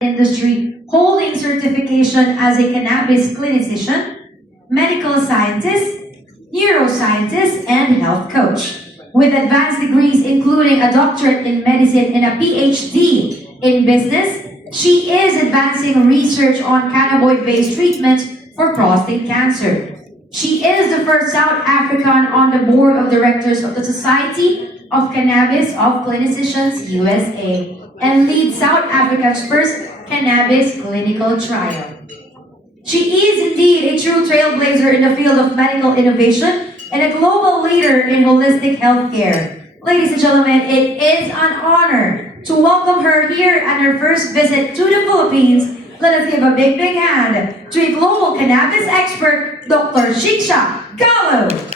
industry, holding certification as a cannabis clinician, medical scientist, neuroscientist, and health coach. With advanced degrees including a doctorate in medicine and a PhD in business, she is advancing research on cannabinoid-based treatment for prostate cancer. She is the first South African on the board of directors of the Society of Cannabis of Clinicians USA and leads South Africa's first cannabis clinical trial. She is indeed a true trailblazer in the field of medical innovation and a global leader in holistic healthcare. Ladies and gentlemen, it is an honor to welcome her here at her first visit to the Philippines. Let us give a big, big hand to a global cannabis expert, Dr. Shiksha Gallow.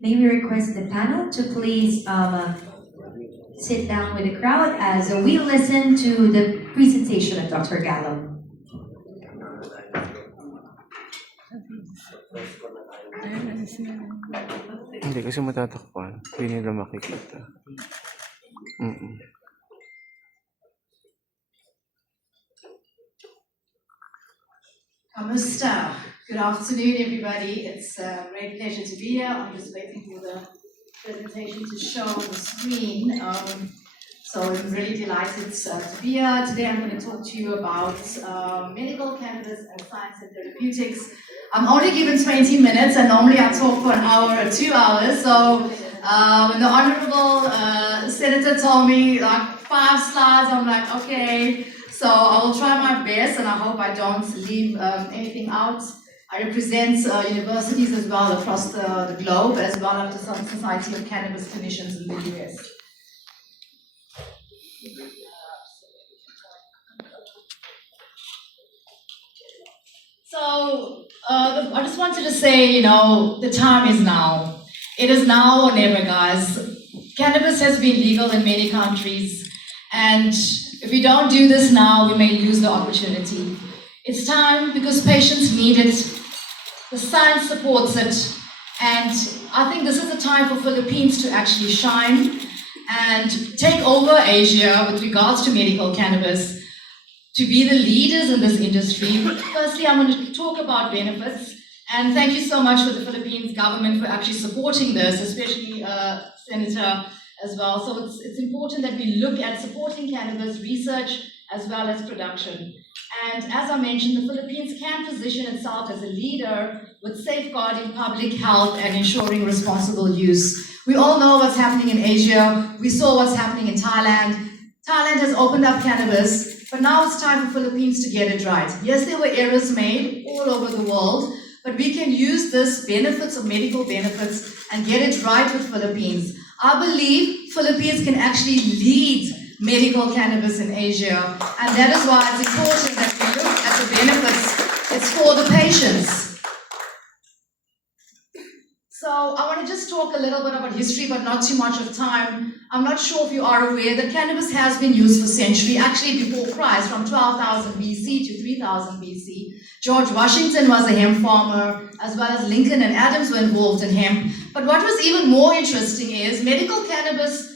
May we request the panel to please sit down with the crowd as we listen to the presentation of Dr. Gallow. Hindi kasi matatakpan. Hindi nila makikita. Mr. Good afternoon, everybody. It's a great pleasure to be here. I'm just waiting for the presentation to show on the screen. So I'm really delighted to be here. Today I'm going to talk to you about medical cannabis and science and therapeutics. I'm only given 20 minutes and normally I talk for an hour or 2 hours. So when the Honorable Senator told me like 5 slides, I'm like, okay. So I will try my best and I hope I don't leave anything out. I represent universities as well across the globe, as well as the Society of Cannabis Clinicians in the US. So I just wanted to say, the time is now. It is now or never, guys. Cannabis has been legal in many countries, and if we don't do this now, we may lose the opportunity. It's time because patients need it. The science supports it. And I think this is the time for Philippines to actually shine and take over Asia with regards to medical cannabis, to be the leaders in this industry. Firstly, I'm going to talk about benefits. And thank you so much for the Philippines government for actually supporting this, especially Senator as well. So it's important that we look at supporting cannabis research as well as production. And as I mentioned, the Philippines can position itself as a leader with safeguarding public health and ensuring responsible use. We all know what's happening in Asia. We saw what's happening in Thailand. Thailand has opened up cannabis, but now it's time for Philippines to get it right. Yes, there were errors made all over the world, but we can use this benefits of medical benefits and get it right with Philippines. I believe Philippines can actually lead medical cannabis in Asia, and that is why it's important that we look at the benefits. It's for the patients. So I want to just talk a little bit about history, but not too much of time. I'm not sure if you are aware that cannabis has been used for centuries, actually before Christ, from 12,000 BC to 3000 BC. George Washington was a hemp farmer, as well as Lincoln and Adams were involved in hemp. But what was even more interesting is medical cannabis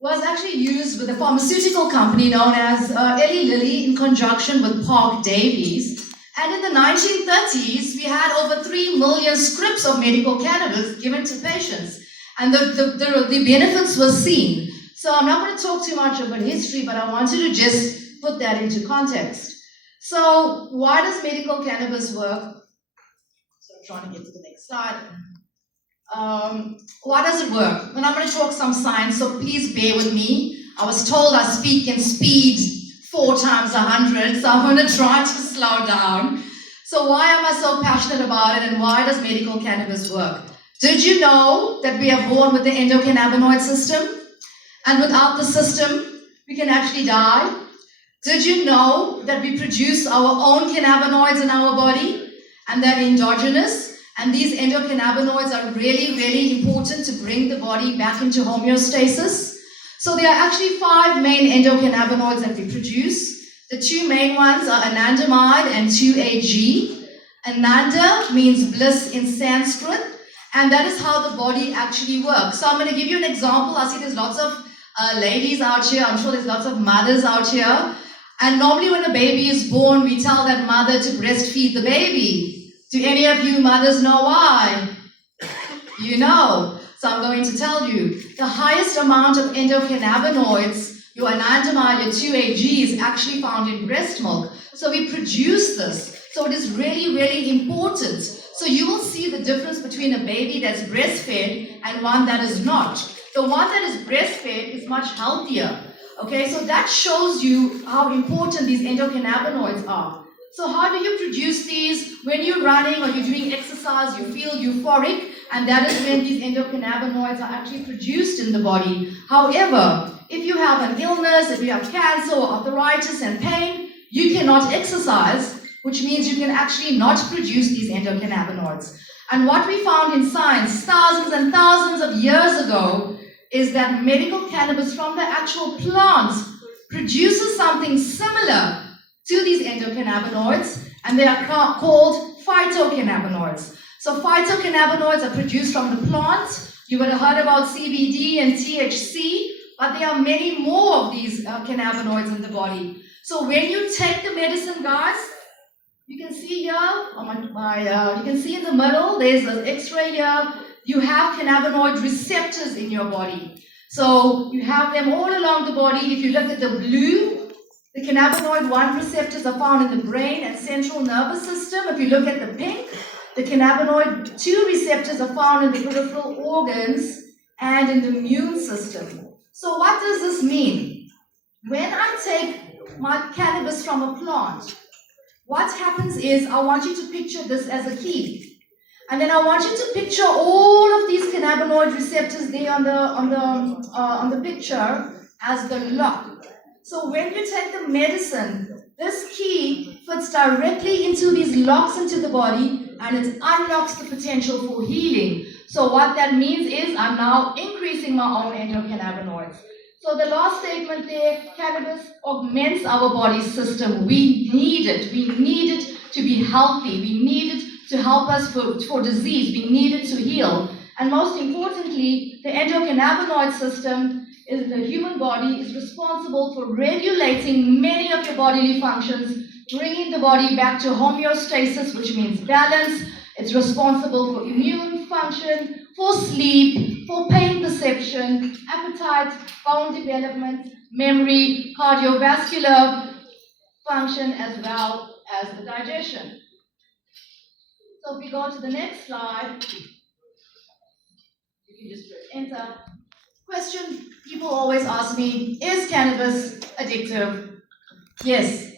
was actually used with a pharmaceutical company known as Eli Lilly in conjunction with Park Davies. And in the 1930s, we had over 3 million scripts of medical cannabis given to patients. And the benefits were seen. So I'm not going to talk too much about history, but I wanted to just put that into context. So why does medical cannabis work? So I'm trying to get to the next slide. Why does it work? And I'm going to talk some science, so please bear with me. I was told I speak in speed 4 times 100, so I'm going to try to slow down. So why am I so passionate about it, and why does medical cannabis work? Did you know that we are born with the endocannabinoid system? And without the system, we can actually die? Did you know that we produce our own cannabinoids in our body, and they're endogenous? And these endocannabinoids are really, really important to bring the body back into homeostasis. So there are actually 5 main endocannabinoids that we produce. The 2 main ones are anandamide and 2-AG. Ananda means bliss in Sanskrit, And that is how the body actually works. So I'm going to give you an example. I see there's lots of ladies out here. I'm sure there's lots of mothers out here. And normally when a baby is born, we tell that mother to breastfeed the baby. Do any of you mothers know why? You know. So I'm going to tell you. The highest amount of endocannabinoids, your anandamide, your 2-AG, is actually found in breast milk. So we produce this. So it is really, really important. So you will see the difference between a baby that's breastfed and one that is not. The one that is breastfed is much healthier. Okay, so that shows you how important these endocannabinoids are. So how do you produce these? When you're running or you're doing exercise, you feel euphoric, and that is when these endocannabinoids are actually produced in the body. However, if you have an illness, if you have cancer or arthritis and pain, you cannot exercise, which means you can actually not produce these endocannabinoids. And what we found in science thousands and thousands of years ago is that medical cannabis from the actual plant produces something similar to these endocannabinoids, and they are called phytocannabinoids. So phytocannabinoids are produced from the plant. You would have heard about CBD and THC, but there are many more of these cannabinoids in the body. So when you take the medicine, guys, you can see here, you can see in the middle, there's an X-ray here. You have cannabinoid receptors in your body. So you have them all along the body. If you look at the blue, the cannabinoid 1 receptors are found in the brain and central nervous system. If you look at the pink, the cannabinoid 2 receptors are found in the peripheral organs and in the immune system. So what does this mean? When I take my cannabis from a plant, what happens is I want you to picture this as a key. And then I want you to picture all of these cannabinoid receptors there on the picture as the lock. So when you take the medicine, this key fits directly into these locks into the body, and it unlocks the potential for healing. So what that means is I'm now increasing my own endocannabinoids. So the last statement there, cannabis augments our body's system. We need it. We need it to be healthy. We need it to help us for disease. We need it to heal. And most importantly, the endocannabinoid system in the human body is responsible for regulating many of your bodily functions, bringing the body back to homeostasis, which means balance. It's responsible for immune function, for sleep, for pain perception, appetite, bone development, memory, cardiovascular function, as well as the digestion. So if we go to the next slide, you can just press enter. Question people always ask me, is cannabis addictive? Yes,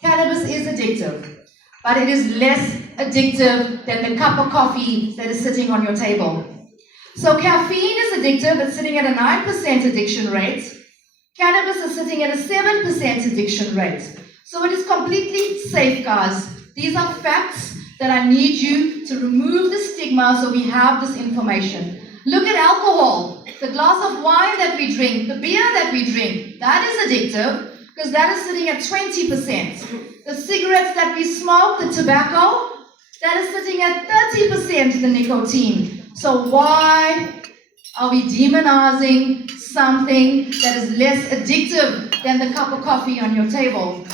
cannabis is addictive, but it is less addictive than the cup of coffee that is sitting on your table. So caffeine is addictive, it's sitting at a 9% addiction rate. Cannabis is sitting at a 7% addiction rate. So it is completely safe, guys. These are facts that I need you to remove the stigma so we have this information. Look at alcohol. The glass of wine that we drink, the beer that we drink, that is addictive because that is sitting at 20%. The cigarettes that we smoke, the tobacco, that is sitting at 30% the nicotine. So why are we demonizing something that is less addictive than the cup of coffee on your table?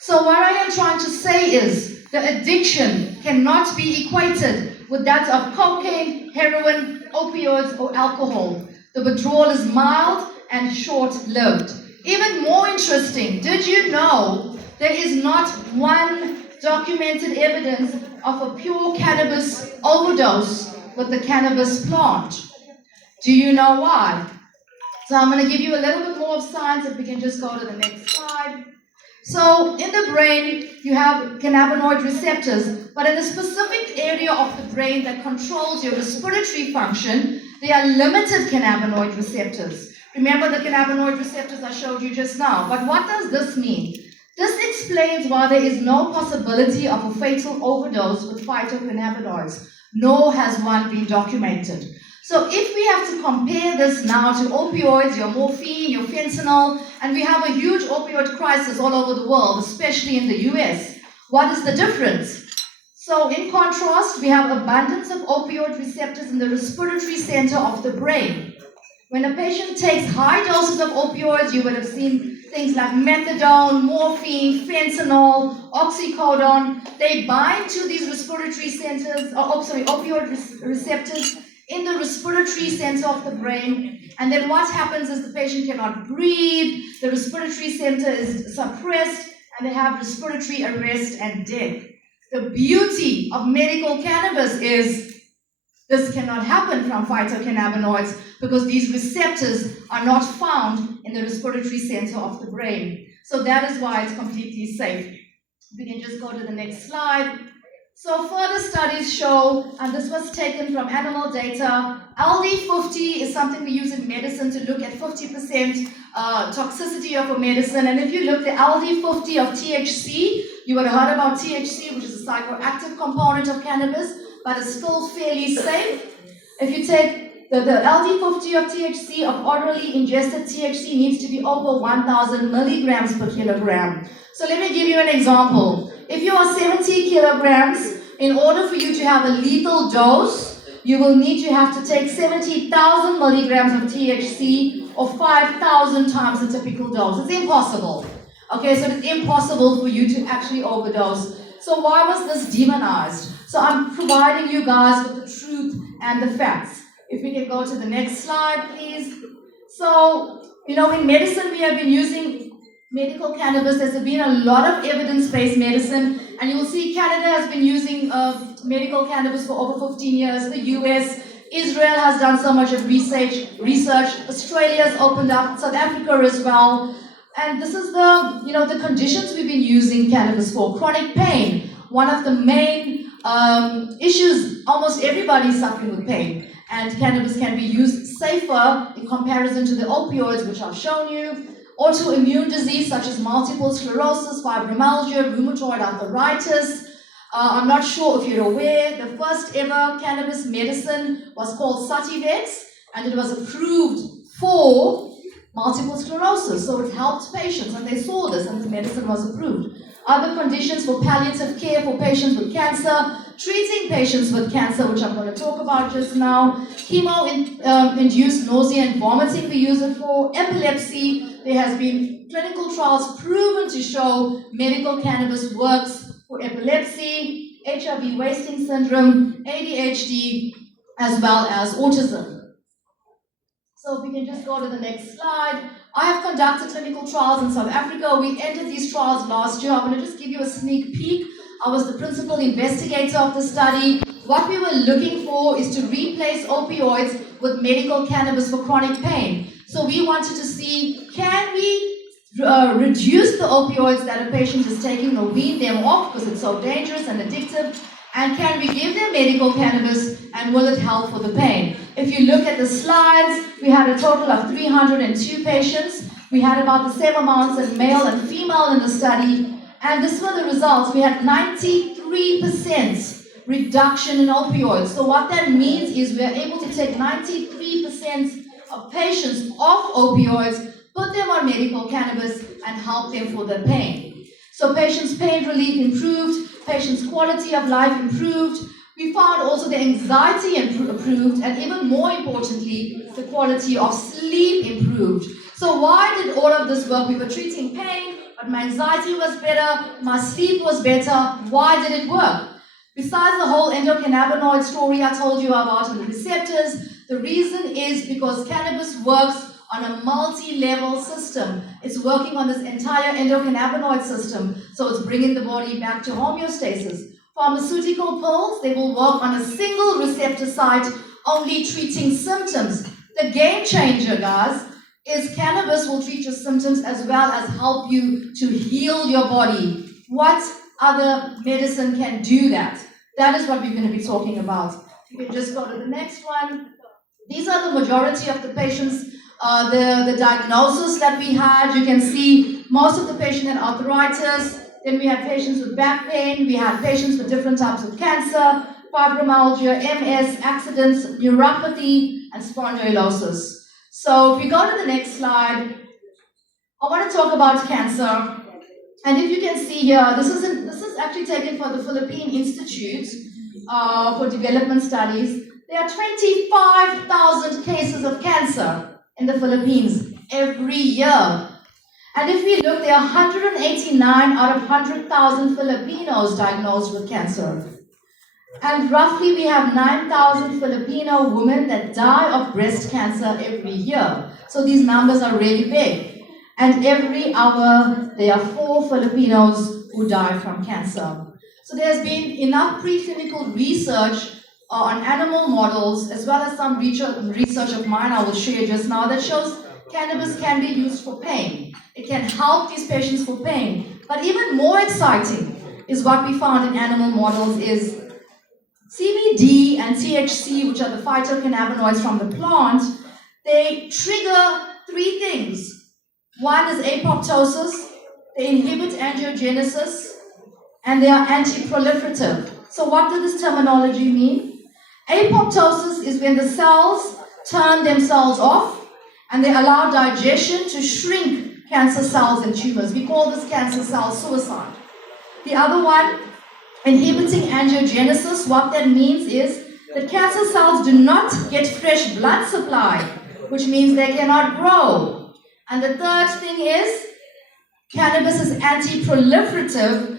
So what I am trying to say is the addiction cannot be equated with that of cocaine, heroin, opioids, or alcohol. The withdrawal is mild and short-lived. Even more interesting, did you know there is not one documented evidence of a pure cannabis overdose with the cannabis plant? Do you know why? So I'm going to give you a little bit more of science if we can just go to the next slide. So in the brain, you have cannabinoid receptors, but in a specific area of the brain that controls your respiratory function, there are limited cannabinoid receptors. Remember the cannabinoid receptors I showed you just now. But what does this mean? This explains why there is no possibility of a fatal overdose with phytocannabinoids, nor has one been documented. So if we have to compare this now to opioids, your morphine, your fentanyl, and we have a huge opioid crisis all over the world, especially in the US, what is the difference? So in contrast, we have abundance of opioid receptors in the respiratory center of the brain. When a patient takes high doses of opioids, you would have seen things like methadone, morphine, fentanyl, oxycodone. They bind to these respiratory centers, opioid receptors in the respiratory center of the brain. And then what happens is the patient cannot breathe, the respiratory center is suppressed, and they have respiratory arrest and death. The beauty of medical cannabis is this cannot happen from phytocannabinoids because these receptors are not found in the respiratory center of the brain. So that is why it's completely safe. We can just go to the next slide. So further studies show, and this was taken from animal data, LD50 is something we use in medicine to look at 50% toxicity of a medicine. And if you look the LD50 of THC, you would have heard about THC, which is a psychoactive component of cannabis, but it's still fairly safe. If you take the LD50 of THC, of orally ingested THC, needs to be over 1,000 milligrams per kilogram. So let me give you an example. If you are 70 kilograms, in order for you to have a lethal dose, you will need to have to take 70,000 milligrams of THC or 5,000 times the typical dose. It's impossible. Okay, so it's impossible for you to actually overdose. So why was this demonized? So I'm providing you guys with the truth and the facts. If we can go to the next slide, please. So, in medicine, we have been using medical cannabis. There's been a lot of evidence-based medicine, and you will see Canada has been using medical cannabis for over 15 years. The US, Israel has done so much of research. Australia's opened up, South Africa as well. And this is the conditions we've been using cannabis for. Chronic pain, one of the main issues. Almost everybody's suffering with pain, and cannabis can be used safer in comparison to the opioids, which I've shown you. Autoimmune disease such as multiple sclerosis, fibromyalgia, rheumatoid arthritis. I'm not sure if you're aware, the first ever cannabis medicine was called Sativex, and it was approved for multiple sclerosis. So it helped patients, and they saw this, and the medicine was approved. Other conditions for palliative care for patients with cancer, treating patients with cancer, which I'm going to talk about just now. Chemo-induced nausea and vomiting we use it for. Epilepsy, there has been clinical trials proven to show medical cannabis works for epilepsy, HIV wasting syndrome, ADHD, as well as autism. So if we can just go to the next slide. I have conducted clinical trials in South Africa. We entered these trials last year. I'm going to just give you a sneak peek. I was the principal investigator of the study. What we were looking for is to replace opioids with medical cannabis for chronic pain. So we wanted to see, can we reduce the opioids that a patient is taking or wean them off because it's so dangerous and addictive? And can we give them medical cannabis, and will it help for the pain? If you look at the slides, we had a total of 302 patients. We had about the same amounts in male and female in the study. And this were the results. We had 93% reduction in opioids. So what that means is we are able to take 93% of patients off opioids, put them on medical cannabis, and help them for their pain. So patients' pain relief improved. Patients' quality of life improved. We found also the anxiety improved, and even more importantly, the quality of sleep improved. So why did all of this work? We were treating pain, but my anxiety was better, my sleep was better. Why did it work? Besides the whole endocannabinoid story I told you about and the receptors, the reason is because cannabis works on a multi-level system. It's working on this entire endocannabinoid system, so it's bringing the body back to homeostasis. Pharmaceutical pills, they will work on a single receptor site, only treating symptoms. The game changer, guys, is cannabis will treat your symptoms as well as help you to heal your body. What other medicine can do that? That is what we're going to be talking about. You can just go to the next one. These are the majority of the patients. The diagnosis that we had, you can see most of the patients had arthritis, then we had patients with back pain, we had patients with different types of cancer, fibromyalgia, MS, accidents, neuropathy, and spondylosis. So if we go to the next slide, I want to talk about cancer. And if you can see here, this is actually taken for the Philippine Institute for Development Studies. There are 25,000 cases of cancer in the Philippines every year. And if we look, there are 189 out of 100,000 Filipinos diagnosed with cancer. And roughly we have 9,000 Filipino women that die of breast cancer every year. So these numbers are really big. And every hour there are 4 Filipinos who die from cancer. So there's been enough preclinical research on animal models, as well as some research of mine I will share just now, that shows cannabis can be used for pain. It can help these patients for pain. But even more exciting is what we found in animal models is CBD and THC, which are the phytocannabinoids from the plant, they trigger 3 things. One is apoptosis, they inhibit angiogenesis, and they are anti-proliferative. So what does this terminology mean? Apoptosis is when the cells turn themselves off and they allow digestion to shrink cancer cells and tumors. We call this cancer cell suicide. The other one, inhibiting angiogenesis, what that means is that cancer cells do not get fresh blood supply, which means they cannot grow. And the third thing is, cannabis is anti-proliferative,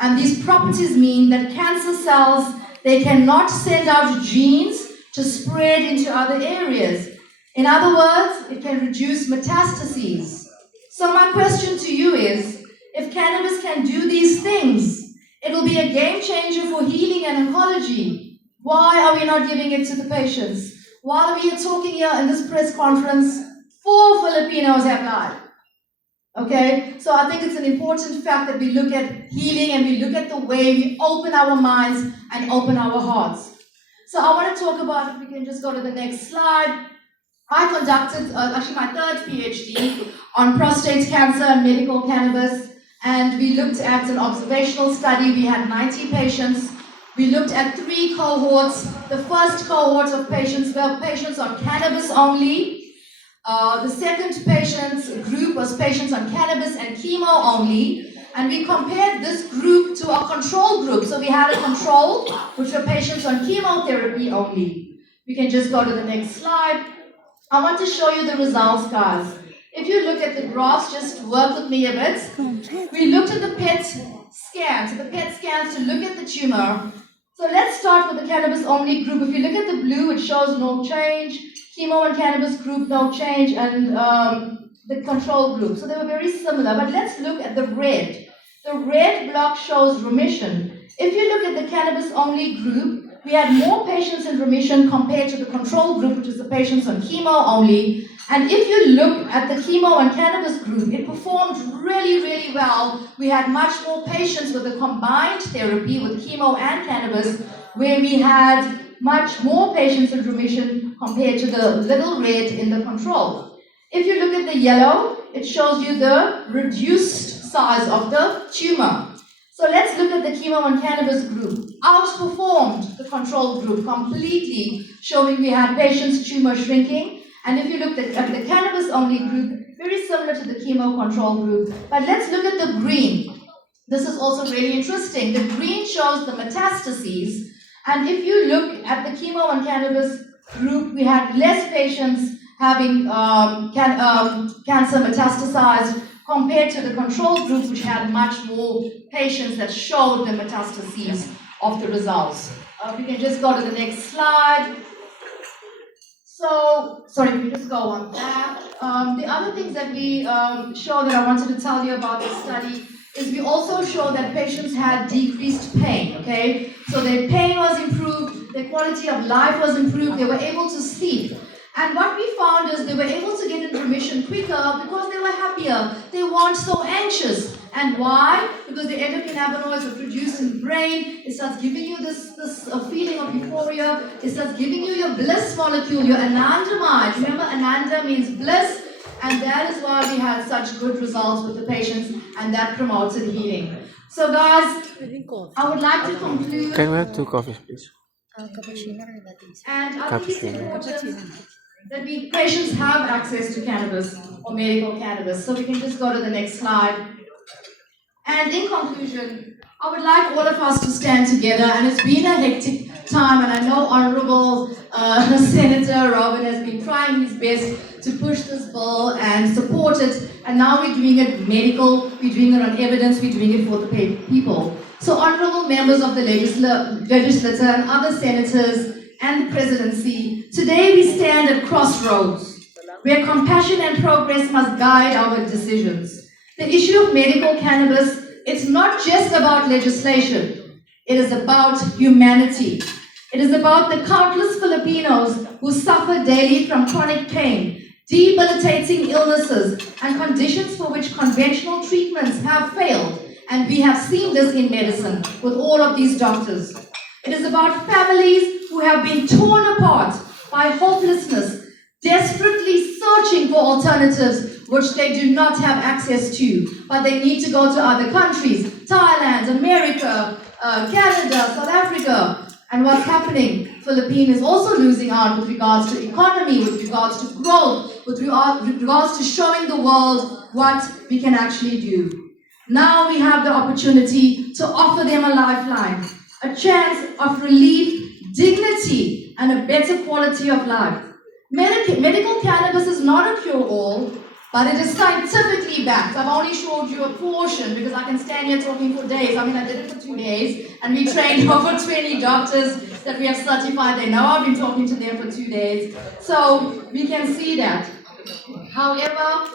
and these properties mean that cancer cells, they cannot send out genes to spread into other areas. In other words, it can reduce metastases. So my question to you is, if cannabis can do these things, it will be a game changer for healing and oncology. Why are we not giving it to the patients? While we are talking here in this press conference, 4 Filipinos have died. Okay, so I think it's an important fact that we look at healing and we look at the way we open our minds and open our hearts. So I want to talk about, if we can just go to the next slide. I conducted actually my 3rd PhD on prostate cancer and medical cannabis, and we looked at an observational study. We had 90 patients. We looked at 3 cohorts. The first cohort of patients were patients on cannabis only. The second patients group was patients on cannabis and chemo only, and we compared this group to a control group. So we had a control, which were patients on chemotherapy only. We can just go to the next slide. I want to show you the results, guys. If you look at the graphs, just work with me a bit. We looked at the PET scans, to look at the tumor. So let's start with the cannabis-only group. If you look at the blue, it shows no change. Chemo and cannabis group, no change, and the control group. So they were very similar, but let's look at the red. The red block shows remission. If you look at the cannabis-only group, we had more patients in remission compared to the control group, which is the patients on chemo only. And if you look at the chemo and cannabis group, it performed really, really well. We had much more patients with the combined therapy with chemo and cannabis, where we had much more patients in remission compared to the little red in the control. If you look at the yellow, it shows you the reduced size of the tumor. So let's look at the chemo and cannabis group. Outperformed the control group completely, showing we had patients' tumor shrinking. And if you look at the cannabis-only group, very similar to the chemo control group. But let's look at the green. This is also really interesting. The green shows the metastases. And if you look at the chemo and cannabis group, we had less patients having cancer metastasized compared to the control group, which had much more patients that showed the metastases of the results. We can just go to the next slide. So, sorry, we just go on that. The other things that we show that I wanted to tell you about this study is we also show that patients had decreased pain, okay? So their pain was improved, their quality of life was improved, they were able to sleep. And what we found is they were able to get into remission quicker because they were happier. They weren't so anxious. And why? Because the endocannabinoids were produced in the brain. It starts giving you this feeling of euphoria. It starts giving you your bliss molecule, your anandamide. Remember, ananda means bliss. And that is why we had such good results with the patients, and that promoted healing. So guys, I would like to conclude. Can we have 2 coffees, please? Cappuccino or latte? And I think it's Cappuccino. important that we patients have access to cannabis or medical cannabis. So we can just go to the next slide. And in conclusion, I would like all of us to stand together, and it's been a hectic time, and I know Honorable Senator Robin has been trying his best to push this bill and support it, and now we're doing it medical, we're doing it on evidence, we're doing it for the people. So honorable members of the legislature and other senators and the presidency, today we stand at crossroads where compassion and progress must guide our decisions. The issue of medical cannabis, it's not just about legislation. It is about humanity. It is about the countless Filipinos who suffer daily from chronic pain, debilitating illnesses, and conditions for which conventional treatments have failed. And we have seen this in medicine with all of these doctors. It is about families who have been torn apart by hopelessness, desperately searching for alternatives which they do not have access to, but they need to go to other countries, Thailand, America, Canada, South Africa. And what's happening? Philippines is also losing out with regards to economy, with regards to growth, with regards to showing the world what we can actually do. Now we have the opportunity to offer them a lifeline, a chance of relief, dignity, and a better quality of life. Medical cannabis is not a cure-all, but it is scientifically backed. I've only showed you a portion because I can stand here talking for days. I mean, I did it for 2 days, and we trained over 20 doctors that we have certified. They know I've been talking to them for 2 days. So we can see that. However,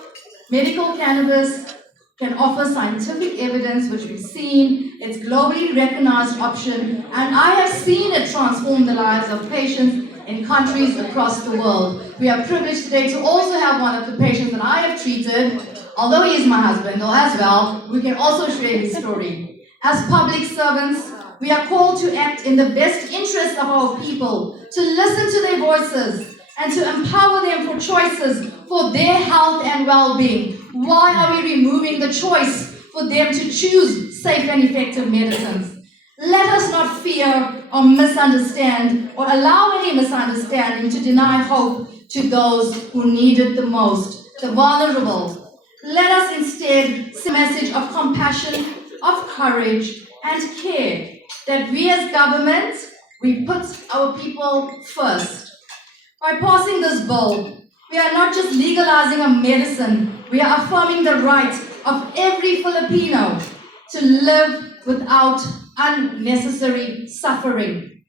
medical cannabis can offer scientific evidence, which we've seen. It's globally recognized option, and I have seen it transform the lives of patients in countries across the world. We are privileged today to also have one of the patients that I have treated, although he is my husband as well, we can also share his story. As public servants, we are called to act in the best interest of our people, to listen to their voices, and to empower them for choices for their health and well-being. Why are we removing the choice for them to choose safe and effective medicines? Let us not fear or misunderstand or allow any misunderstanding to deny hope to those who need it the most, the vulnerable. Let us instead send a message of compassion, of courage, and care, that we as government, we put our people first. By passing this bill, we are not just legalizing a medicine, we are affirming the right of every Filipino to live without unnecessary suffering.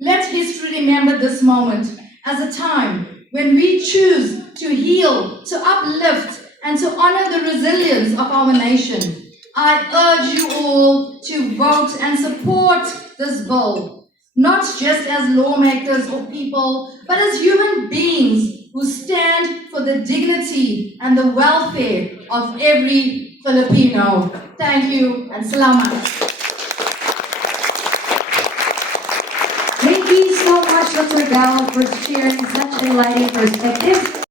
Let history remember this moment as a time when we choose to heal, to uplift, and to honor the resilience of our nation. I urge you all to vote and support this bill, not just as lawmakers or people, but as human beings who stand for the dignity and the welfare of every Filipino. Thank you and salamat. Thank you so much, Dr. Gallo, for sharing such enlightening perspectives.